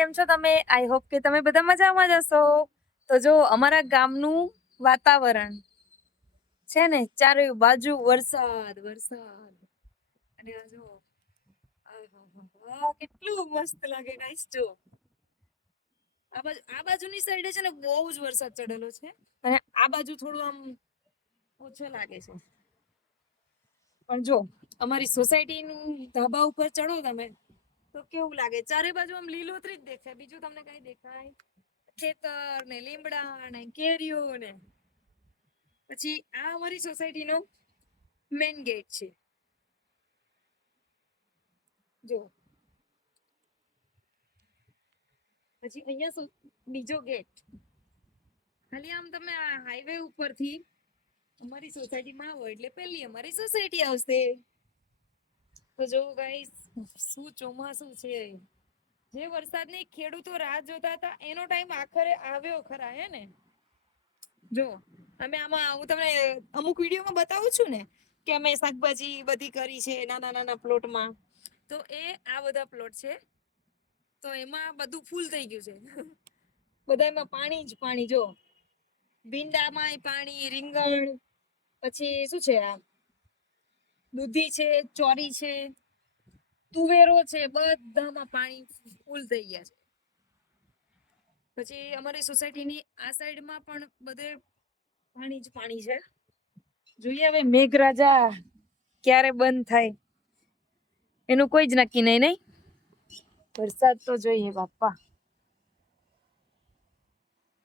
કેમ છો તમે? આઈ હોપ કે તમે બધા મજામાં જ હશો. તો જો અમારા ગામનું વાતાવરણ છે ને, ચારે બાજુ વરસાદ વરસાદ. અને આ જો કેટલું મસ્ત લાગે ગાઈસ. જો આ બાજુની સાઈડે છે ને બહુ જ વરસાદ ચડેલો છે, અને આ બાજુ થોડું આમ ઓછો લાગે છે. પણ જો અમારી સોસાયટીનું ધાબા ઉપર ચડો તમે તો કેવું લાગે, ચારે બાજુ આમ લીલોતરી જ દેખાય, બીજું તમને કઈ દેખાય? ખેતર ને લીમડા ને કેરીઓ ને. પછી આ અમારી સોસાયટીનો મેઇન ગેટ છે. જો પછી અહીંયા બીજો ગેટ. ખાલી આમ તમે આ હાઈવે ઉપરથી અમારી સોસાયટીમાં આવો એટલે પહેલી અમારી સોસાયટી આવશે. તો જો ગાઈસ, શું ચોમાસું છે! જે વરસાદની ખેડૂતો રાહ જોતા હતા એનો ટાઈમ આખરે આવ્યો ખરા, હે ને? જો અમે આમાં હું તમને અમુક વિડીયોમાં બતાવું છું ને કે અમે શાકભાજી બધી કરી છે નાના નાના પ્લોટમાં, તો એ આ બધા પ્લોટ છે. તો એમાં બધું ફૂલ થઈ ગયું છે. બધામાં પાણી જ પાણી. જો ભીંડામાં પાણી, રીંગણ, પછી શું છે આ દૂધી છે, ચોરી છે, તુવેરો છે, બધામાં પાણી ફૂલ થઈ ગયા છે. પછી અમારી સોસાયટીની આ સાઈડમાં પણ બધે પાણી જ પાણી છે. જોઈએ હવે મેઘરાજા ક્યારે બંધ થાય એનું કોઈ જ નક્કી નહીં. નહીં વરસાદ તો જોઈએ બાપા.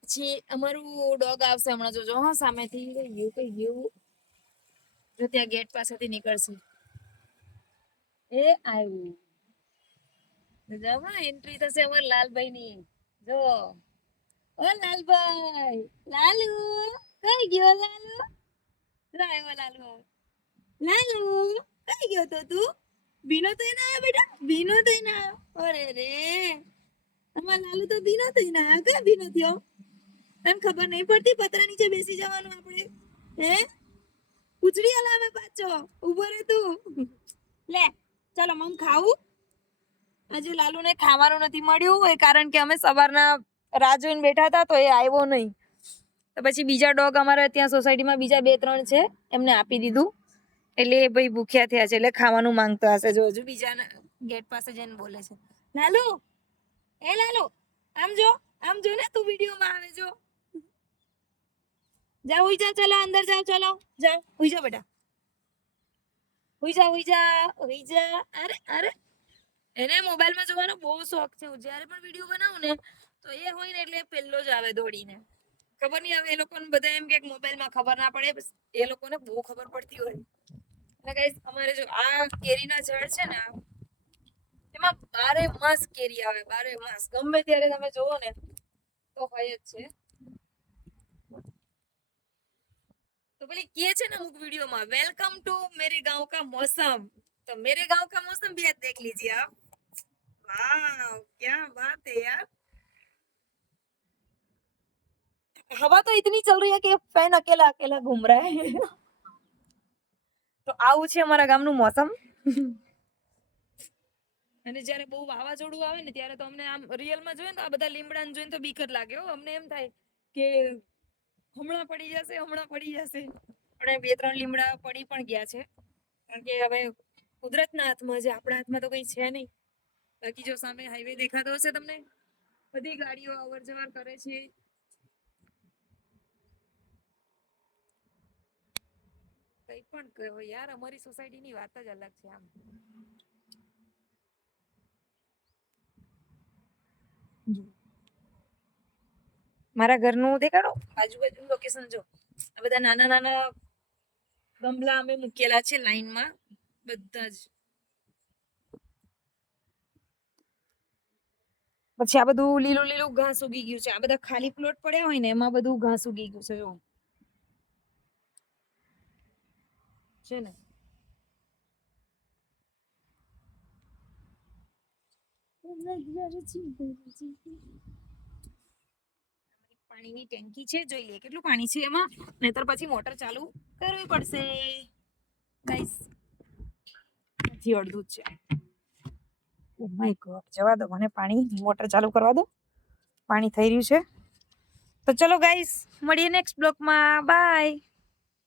પછી અમારું ડોગ આવશે હમણાં, જોજો હા, સામેથી કઈ ગયું જો ત્યાં ગેટ પાસેથી નીકળશે. એ આવ્યું. જો એન્ટ્રી થશે અમારા લાલભાઈ ની. જો ઓ લાલભાઈ, લાલુ કઈ ગયો લાલુ? લાલુ લાલુ કઈ ગયો તો તું? ભીનો થઈને આવ્યો બેટા, ભીનો થઈને આવ્યો. અરે રે, અમાર લાલુ તો ભીનો થઈને આવ્યો. ક્યાં ભીનો થયો? એમ ખબર નહીં પડતી પતરા નીચે બેસી જવાનું આપણે, હે? ઉછળી હલાવે પાછો. ઉભો રે તું. લે ચાલો મમ ખાવું. આજે લાલુને ખાવાનું નથી મળ્યું, એ કારણ કે અમે સવારના રાહ જોઈને બેઠા હતા તો એ આવ્યો નહીં. તો પછી બીજા ડોગ અમારા ત્યાં સોસાયટીમાં બીજા 2-3 છે, એમને આપી દીધું. એટલે એ ભાઈ ભૂખ્યા થયા છે, એટલે ખાવાનું માંગતા હશે. જો હજુ બીજાના ગેટ પાસે જઈને બોલે છે, લાલુ એ લાલુ આમ જો ને, તું વિડીયોમાં આવે જો. જા હુઈ જા, ચલો અંદર જાઓ, ચલો જા હુઈ જા બેટા, હુઈ જા. અરે અરે, એને મોબાઈલમાં જોવાનો બહુ શોખ છે. હું જ્યારે પણ વિડીયો બનાવું ને તો એ હોય ને એટલે પહેલો જ આવે દોડીને. ખબર નહીં હવે એ લોકોને બધા એમ કે મોબાઈલમાં ખબર ના પડે, એ લોકોને બહુ ખબર પડતી હોય. એટલે ગાઈસ, અમારે જો આ કેરીના ઝાડ છે ને, એમાં 12 માસ કેરી આવે. 12 માસ ગમે ત્યારે તમે જોવો ને તો હોય જ છે. तो बोले ये છે ને અમુક વિડીયોમાં, વેલકમ ટુ મેરે ગાंव का मौसम. तो मेरे गांव का मौसम भी आज देख लीजिए आप. वाह क्या बात है यार. हवा तो इतनी चल रही है कि फैन अकेला अकेला घूम रहा है. તો આવું છે અમારા ગામનું મોસમ. અને જ્યારે બહુ વાવાઝોડું આવે ને ત્યારે તો અમને આમ રિયલમાં જોઈએ ને તો આ બધા લીમડાને જોઈને તો બીક જ લાગે. અમને એમ થાય કે હમણાં પડી જશે. પણ 2-3 લીમડા પડી પણ ગયા છે, કારણ કે હવે કુદરતના હાથમાં છે, આપણા હાથમાં તો કઈ છે નહીં. બાકી જો સામે હાઈવે દેખાતો હશે તમને, બધી ગાડીઓ અવર જવર કરે છે. કઈ પણ કહો યાર, અમારી સોસાયટીની વાત જ અલગ છે. આમ મારા ઘરનું દેખાડો, આજુબાજુ લોકેશન જો. આ બધા નાના નાના ગમલા અમે મૂકેલા છે લાઈનમાં, બધા જ. પછી આ બધું લીલું લીલું ઘાસ ઉગી ગયું છે. આ બધા ખાલી પ્લોટ પડ્યા હોય ને એમાં બધું ઘાસ ઉગી ગયું છે. જો છે ને, પાણીની ટેન્કી છે, જોઈએ કેટલું પાણી છે એમાં, નહીતર પછી મોટર ચાલુ કરવી પડશે. ગાઈસ, નથી અડધું જ છે. માય ગોડ, જવા દો મને, પાણી મોટર ચાલુ કરવા દો, પાણી થઈ રહ્યું છે. તો ચલો ગાઈસ, મળીએ નેક્સ્ટ બ્લોકમાં. બાય.